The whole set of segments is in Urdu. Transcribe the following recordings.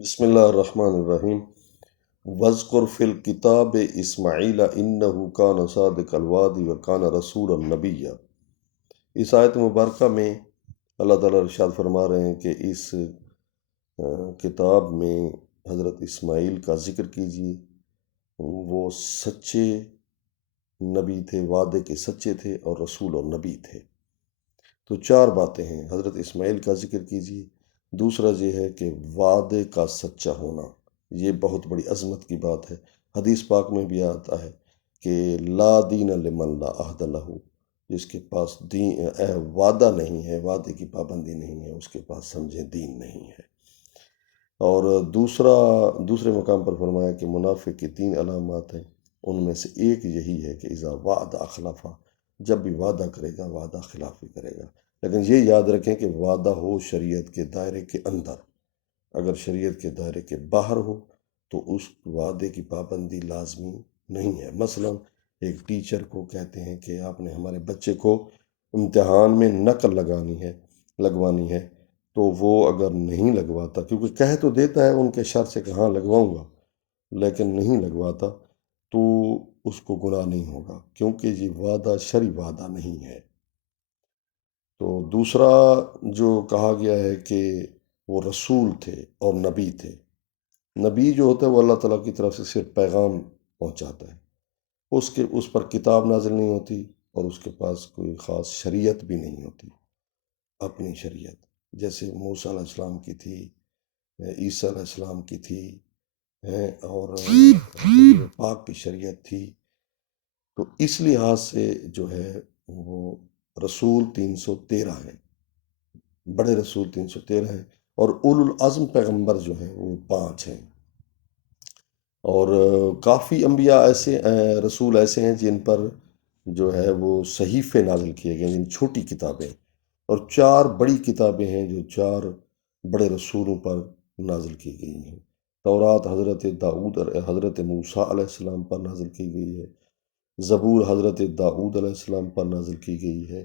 بسم اللہ الرحمن الرحیم۔ وَاذْكُرْ فِي الْكِتَابِ اسماعیل إِنَّهُ كَانَ صَادِقَ الْوَعْدِ وَكَانَ رَسُولًا نَبِيًّا۔ اس آیت مبارکہ میں اللہ تعالیٰ ارشاد فرما رہے ہیں کہ اس کتاب میں حضرت اسماعیل کا ذکر کیجیے، وہ سچے نبی تھے، وعدے کے سچے تھے اور رسول اور نبی تھے۔ تو چار باتیں ہیں، حضرت اسماعیل کا ذکر کیجیے، دوسرا یہ ہے کہ وعدے کا سچا ہونا، یہ بہت بڑی عظمت کی بات ہے۔ حدیث پاک میں بھی آتا ہے کہ لا دین لمن لا عہد لہ، جس کے پاس وعدہ نہیں ہے، وعدے کی پابندی نہیں ہے، اس کے پاس سمجھے دین نہیں ہے۔ اور دوسرے مقام پر فرمایا کہ منافق کی 3 علامات ہیں، ان میں سے ایک یہی ہے کہ اذا وعد اخلف، جب بھی وعدہ کرے گا وعدہ خلافی کرے گا۔ لیکن یہ یاد رکھیں کہ وعدہ ہو شریعت کے دائرے کے اندر، اگر شریعت کے دائرے کے باہر ہو تو اس وعدے کی پابندی لازمی نہیں ہے۔ مثلا ایک ٹیچر کو کہتے ہیں کہ آپ نے ہمارے بچے کو امتحان میں نقل لگوانی ہے، تو وہ اگر نہیں لگواتا، کیونکہ کہہ تو دیتا ہے ان کے شر سے کہ ہاں لگواؤں گا، لیکن نہیں لگواتا تو اس کو گناہ نہیں ہوگا، کیونکہ یہ وعدہ شرعی وعدہ نہیں ہے۔ تو دوسرا جو کہا گیا ہے کہ وہ رسول تھے اور نبی تھے۔ نبی جو ہوتا ہے وہ اللہ تعالیٰ کی طرف سے صرف پیغام پہنچاتا ہے، اس پر کتاب نازل نہیں ہوتی اور اس کے پاس کوئی خاص شریعت بھی نہیں ہوتی، اپنی شریعت جیسے موسیٰ علیہ السلام کی تھی، عیسیٰ علیہ السلام کی تھی، اور حضور پاک کی شریعت تھی۔ تو اس لحاظ سے جو ہے وہ رسول 313 ہیں، بڑے رسول 313 ہیں، اور اولو العزم پیغمبر جو ہیں وہ 5 ہیں۔ اور کافی انبیاء رسول ایسے ہیں جن پر جو ہے وہ صحیفے نازل کیے گئے، جن چھوٹی کتابیں، اور 4 بڑی کتابیں ہیں جو 4 بڑے رسولوں پر نازل کی گئی ہیں۔ تورات حضرت موسیٰ علیہ السلام پر نازل کی گئی ہے، زبور حضرت داؤد علیہ السلام پر نازل کی گئی ہے،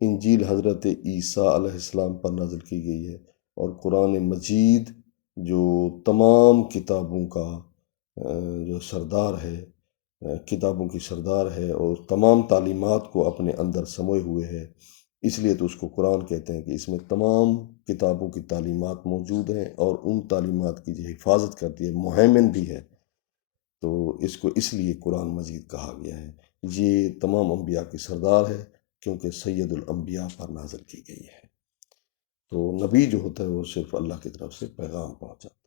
انجیل حضرت عیسیٰ علیہ السلام پر نازل کی گئی ہے، اور قرآن مجید جو تمام کتابوں کا جو سردار ہے، کتابوں کی سردار ہے، اور تمام تعلیمات کو اپنے اندر سموئے ہوئے ہے، اس لیے تو اس کو قرآن کہتے ہیں کہ اس میں تمام کتابوں کی تعلیمات موجود ہیں، اور ان تعلیمات کی جو حفاظت کرتی ہے، مہیمن بھی ہے، تو اس کو اس لیے قرآن مجید کہا گیا ہے۔ یہ تمام انبیاء کی سردار ہے کیونکہ سید الانبیاء پر نازل کی گئی ہے۔ تو نبی جو ہوتا ہے وہ صرف اللہ کی طرف سے پیغام پہنچاتا ہے۔